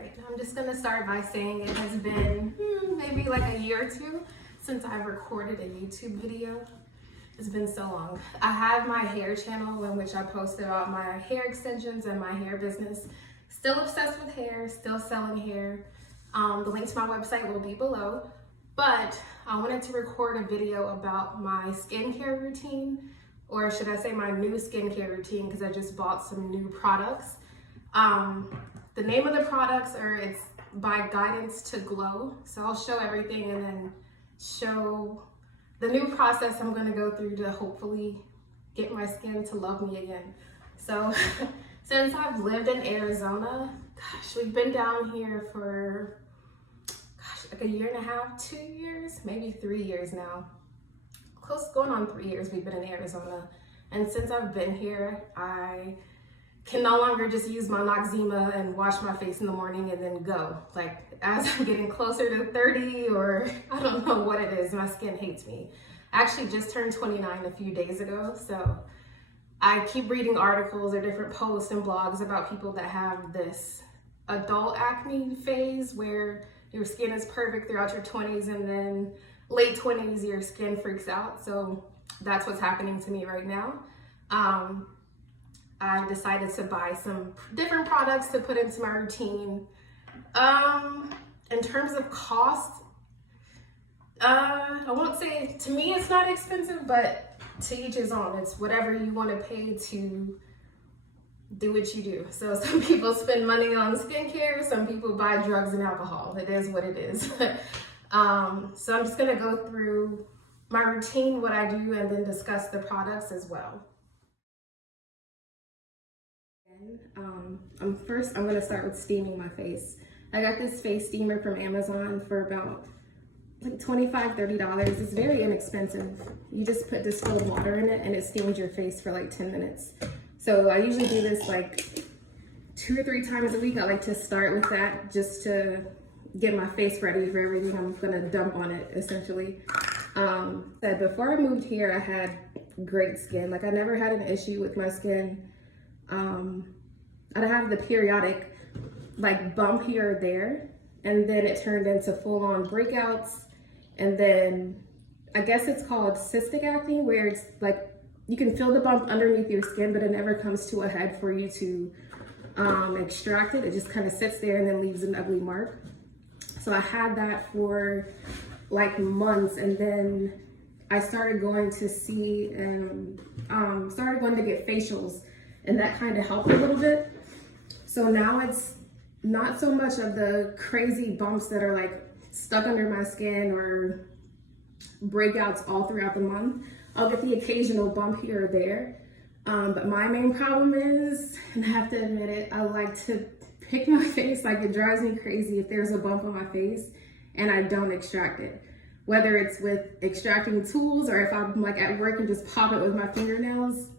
right, I'm just gonna start by saying it has been maybe like a year or two since I've recorded a YouTube video. It's been so long. I have my hair channel in which I post about my hair extensions and my hair business. Still obsessed with hair, still selling hair. The link to my website will be below, but I wanted to record a video about my skincare routine, or should I say my new skincare routine, because I just bought some new products. The name of the products it's by Guidance to Glow. So I'll show everything and then show the new process I'm gonna go through to hopefully get my skin to love me again. So since I've lived in Arizona, gosh, we've been down here for like a year and a half, 2 years, maybe 3 years now. Close going on 3 years we've been in Arizona. And since I've been here, I can no longer just use my Noxzema and wash my face in the morning and then go. Like, as I'm getting closer to 30, or I don't know what it is, my skin hates me. I actually just turned 29 a few days ago, so I keep reading articles or different posts and blogs about people that have this adult acne phase where your skin is perfect throughout your 20s and then late 20s your skin freaks out. So that's what's happening to me right now. I decided to buy some different products to put into my routine. In terms of cost, I won't say, to me it's not expensive, but to each his own. It's whatever you want to pay to do what you do. So some people spend money on skincare, some people buy drugs and alcohol. It is what it is. So I'm just gonna go through my routine, what I do, and then discuss the products as well. I'm gonna start with steaming my face. I got this face steamer from Amazon for about like $25, $30. It's very inexpensive. You just put distilled water in it and it steams your face for like 10 minutes. So I usually do this like 2 or 3 times a week. I like to start with that just to get my face ready for everything I'm gonna dump on it, essentially. Before I moved here, I had great skin. Like, I never had an issue with my skin. I'd have the periodic like bump here or there, and then it turned into full-on breakouts, and then I guess it's called cystic acne, where it's like you can feel the bump underneath your skin, but it never comes to a head for you to extract it. It just kind of sits there and then leaves an ugly mark. So I had that for like months, and then I started going to see and started going to get facials, and that kind of helped a little bit. So now it's not so much of the crazy bumps that are like stuck under my skin or breakouts all throughout the month. I'll get the occasional bump here or there. But my main problem is, and I have to admit it, I like to pick my face. Like, it drives me crazy if there's a bump on my face and I don't extract it. Whether it's with extracting tools or if I'm like at work and just pop it with my fingernails,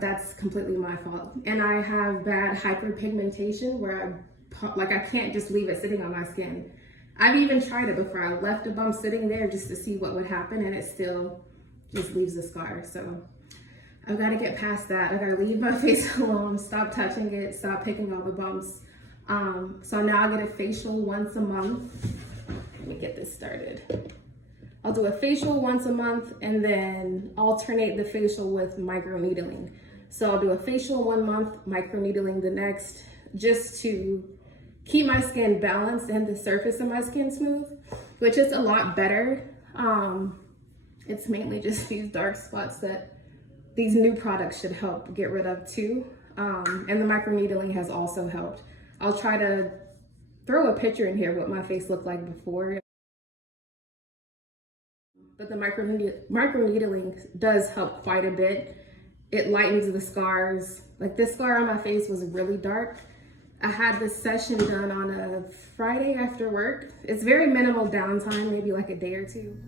that's completely my fault. And I have bad hyperpigmentation where I can't just leave it sitting on my skin. I've even tried it before. I left a bump sitting there just to see what would happen, and it still just leaves a scar. So I've got to get past that. I got to leave my face alone, stop touching it, stop picking all the bumps. So now I get a facial once a month. Let me get this started. I'll do a facial once a month and then alternate the facial with microneedling. So I'll do a facial 1 month, microneedling the next, just to keep my skin balanced and the surface of my skin smooth, which is a lot better. It's mainly just these dark spots that these new products should help get rid of too. And the microneedling has also helped. I'll try to throw a picture in here what my face looked like before. But the microneedling does help quite a bit. It lightens the scars. Like, this scar on my face was really dark. I had this session done on a Friday after work. It's very minimal downtime, maybe like a day or two.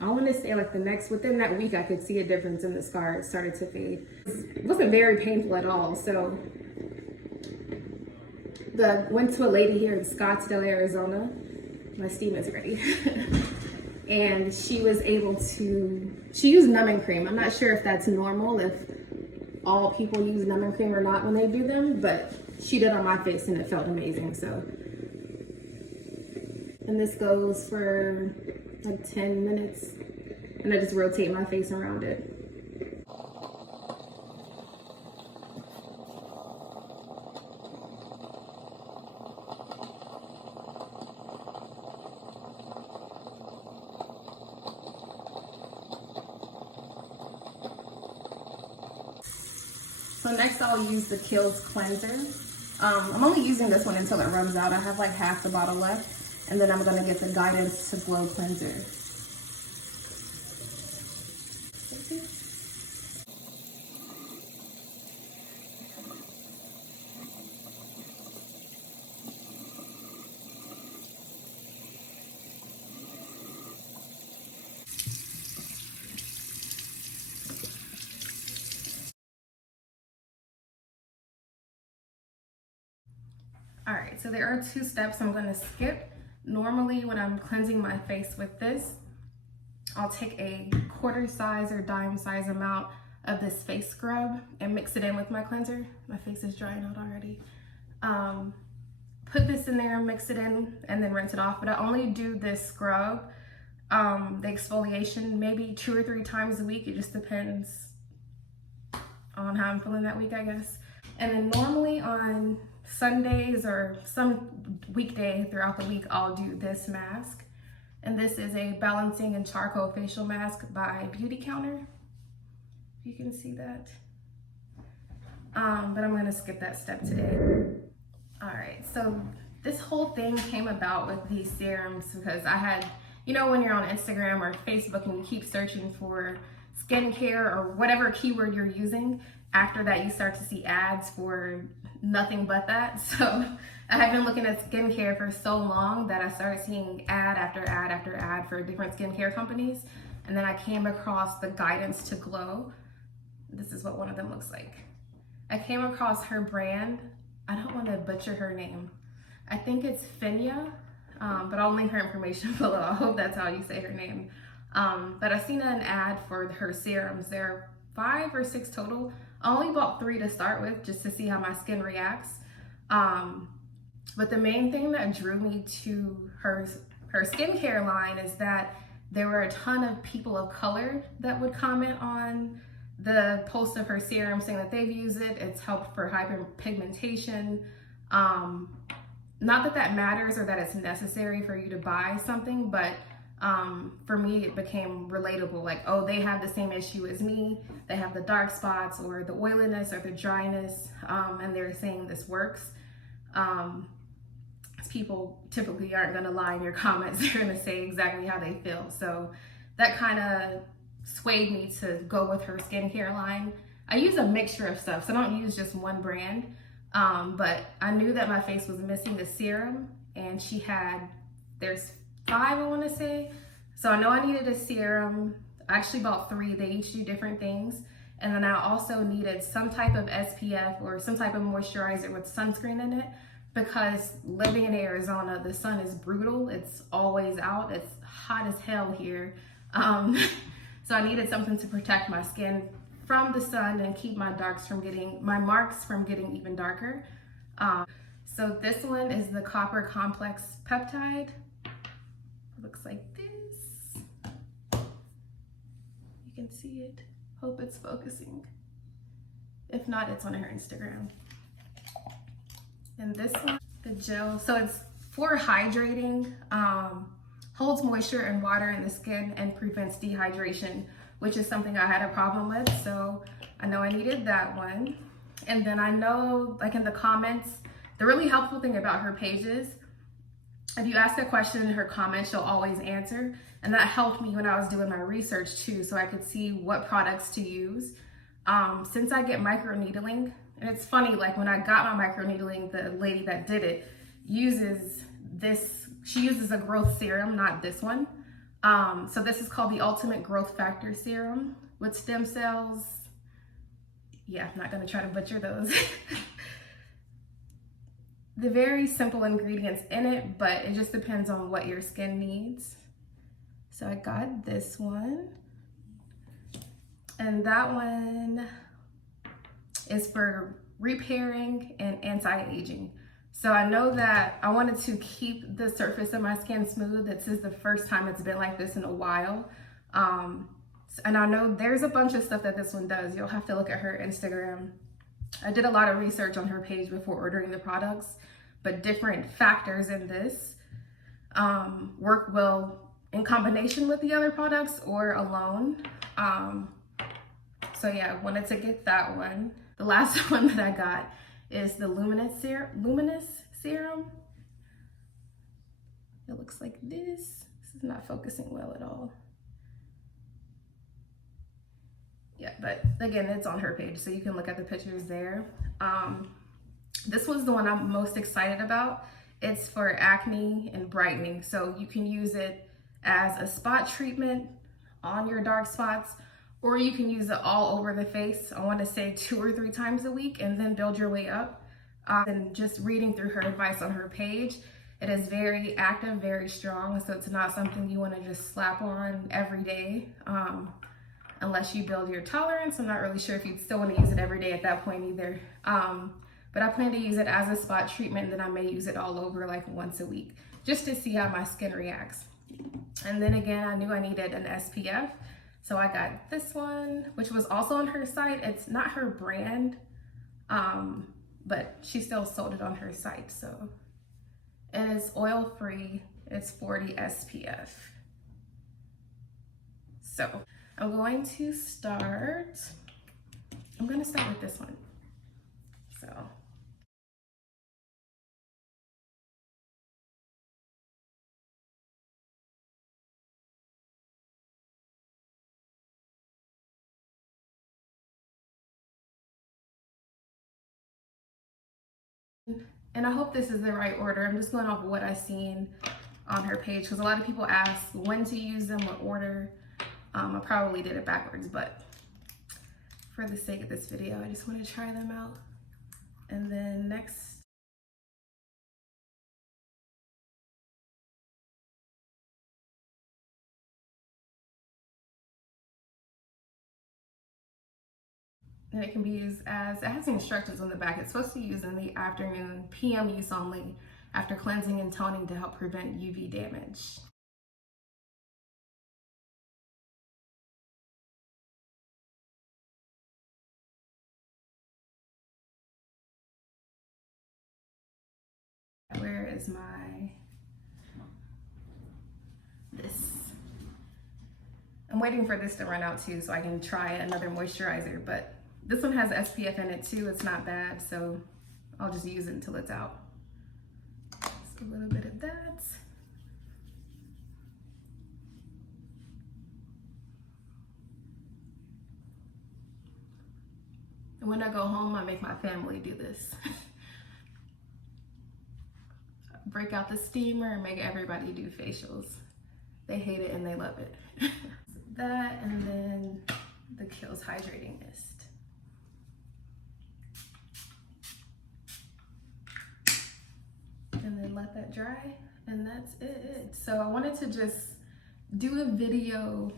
I want to say like within that week, I could see a difference in the scar. It started to fade. It wasn't very painful at all. So Went to a lady here in Scottsdale, Arizona. My steam is ready. And she was able to, she used numbing cream. I'm not sure if that's normal, if all people use numbing cream or not when they do them, but she did on my face and it felt amazing, so. And this goes for like 10 minutes. And I just rotate my face around it. So next I'll use the Kiehl's cleanser. I'm only using this one until it runs out. I have like half the bottle left. And then I'm gonna get the Guidance to Glow cleanser. All right, so there are 2 steps I'm gonna skip. Normally when I'm cleansing my face with this, I'll take a quarter size or dime size amount of this face scrub and mix it in with my cleanser. My face is drying out already. Put this in there, mix it in, and then rinse it off. But I only do this scrub, the exfoliation, maybe 2 or 3 times a week. It just depends on how I'm feeling that week, I guess. And then normally on Sundays or some weekday throughout the week, I'll do this mask. And this is a balancing and charcoal facial mask by Beauty Counter. You can see that. But I'm gonna skip that step today. All right, so this whole thing came about with these serums because I had, you know, when you're on Instagram or Facebook and you keep searching for skincare or whatever keyword you're using, after that you start to see ads for nothing but that. So I have been looking at skincare for so long that I started seeing ad after ad after ad for different skincare companies. And then I came across the Guidance to Glow. This is what one of them looks like. I came across her brand. I don't want to butcher her name. I think it's Finya, but I'll link her information below. I hope that's how you say her name. But I've seen an ad for her serums. There are 5 or 6 total. I only bought 3 to start with just to see how my skin reacts. But the main thing that drew me to her skincare line is that there were a ton of people of color that would comment on the post of her serum saying that they've used it. It's helped for hyperpigmentation. Not that that matters or that it's necessary for you to buy something, but for me, it became relatable. Like, oh, they have the same issue as me. They have the dark spots or the oiliness or the dryness, and they're saying this works. People typically aren't gonna lie in your comments. They're gonna say exactly how they feel. So that kind of swayed me to go with her skincare line. I use a mixture of stuff, so I don't use just one brand. But I knew that my face was missing the serum, and she had, there's 5, I want to say. So I know I needed a serum. I actually bought 3. They each do different things. And then I also needed some type of SPF or some type of moisturizer with sunscreen in it, because living in Arizona, the sun is brutal. It's always out. It's hot as hell here. So I needed something to protect my skin from the sun and keep my marks from getting even darker. So this one is the Copper Complex Peptide. Looks like this. You can see it. Hope it's focusing. If not, it's on her Instagram. And this one, the gel, so it's for hydrating, holds moisture and water in the skin and prevents dehydration, which is something I had a problem with. So I know I needed that one. And then I know, like in the comments, the really helpful thing about her pages, if you ask a question in her comments, she'll always answer. And that helped me when I was doing my research too, so I could see what products to use. Since I get microneedling, and it's funny, like when I got my microneedling, the lady that did it uses this, she uses a growth serum, not this one. So this is called the Ultimate Growth Factor Serum with stem cells. Yeah, I'm not gonna try to butcher those. the very simple ingredients in it, but it just depends on what your skin needs. So I got this one, and that one is for repairing and anti-aging. So I know that I wanted to keep the surface of my skin smooth. This is the first time it's been like this in a while. And I know there's a bunch of stuff that this one does. You'll have to look at her Instagram. I did a lot of research on her page before ordering the products, but different factors in this work well in combination with the other products or alone. So yeah, I wanted to get that one. The last one that I got is the Luminous Serum. It looks like this. This is not focusing well at all. Yeah, but again, it's on her page, so you can look at the pictures there. This was the one I'm most excited about. It's for acne and brightening, so you can use it as a spot treatment on your dark spots, or you can use it all over the face. I want to say 2 or 3 times a week, and then build your way up. And just reading through her advice on her page, it is very active, very strong, so it's not something you want to just slap on every day. Unless you build your tolerance. I'm not really sure if you'd still want to use it every day at that point either. But I plan to use it as a spot treatment, then I may use it all over like once a week, just to see how my skin reacts. And then again, I knew I needed an SPF, so I got this one, which was also on her site. It's not her brand, but she still sold it on her site. So, and it's oil-free, it's 40 SPF. So I'm going to start with this one. So. And I hope this is the right order. I'm just going off what I've seen on her page, because a lot of people ask when to use them, what order. I probably did it backwards, but for the sake of this video, I just want to try them out. And then next, and it can be used as, it has the instructions on the back. It's supposed to be used in the afternoon, PM use only, after cleansing and toning to help prevent UV damage. Where is this? I'm waiting for this to run out too, so I can try another moisturizer, but this one has SPF in it too. It's not bad, so I'll just use it until it's out. Just a little bit of that. And when I go home, I make my family do this. Break out the steamer and make everybody do facials. They hate it and they love it. That, and then the Kiehl's Hydrating Mist. And then let that dry, and that's it. So I wanted to just do a video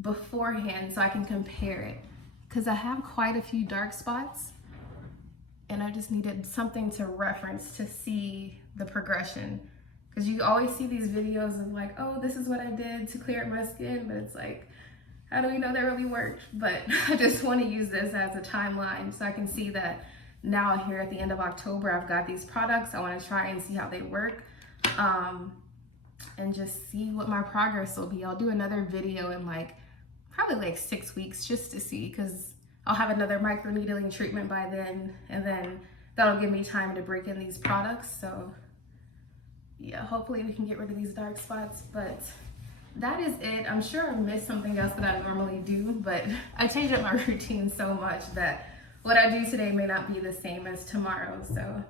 beforehand so I can compare it, because I have quite a few dark spots, and I just needed something to reference to see the progression. Because you always see these videos of like, oh, this is what I did to clear up my skin, but it's like, how do we know that really worked? But I just want to use this as a timeline so I can see that now here at the end of October, I've got these products. I want to try and see how they work, and just see what my progress will be. I'll do another video in probably like 6 weeks just to see, because I'll have another microneedling treatment by then, and then that'll give me time to break in these products. So yeah, hopefully we can get rid of these dark spots, but that is it. I'm sure I missed something else that I normally do, but I change up my routine so much that what I do today may not be the same as tomorrow. So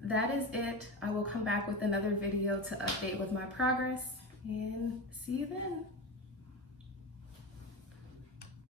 that is it. I will come back with another video to update with my progress, and see you then.